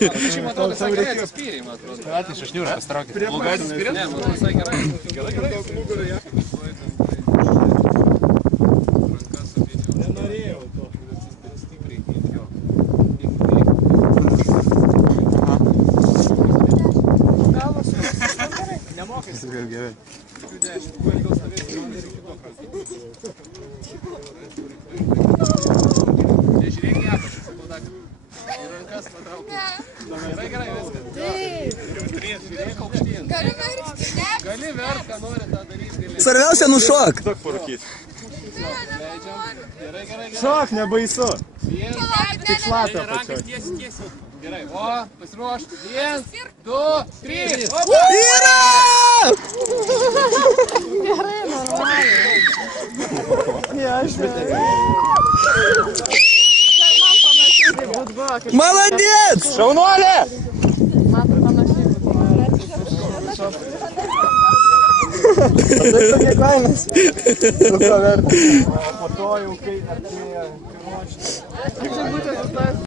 Čia, man atrodo, visai gerai atsispyrė, man atrodo. Atį šešniūrą pasitraukė. Blogai atsispyrė? Ne, man visai gerai. Rankas apėdėjau. Nenorėjau to. Stipriai. Jo. Nemokai. Gerai. Nežiūrėk į apačią, sakau, dakar. Į rankas patraukė. Gerai, viskas. Taip. Žiūrėk aukštyn. Gali verkti. Gali verkt, ką nori tą daryti. Svarbiausia nušok. Tok parūkyti. Leidžiam. Gerai. Šok, nebaisu. Tik šlapia pačioj. Gerai, o, pasiruošk. 1, 2, 3. Yra! Gerai, normaliai. Молодец! Šaunuolė! Mato panašiai. Tai tokie kainas. Po to jau kai atėjo pirmočiai. Čia būtų sustojęs.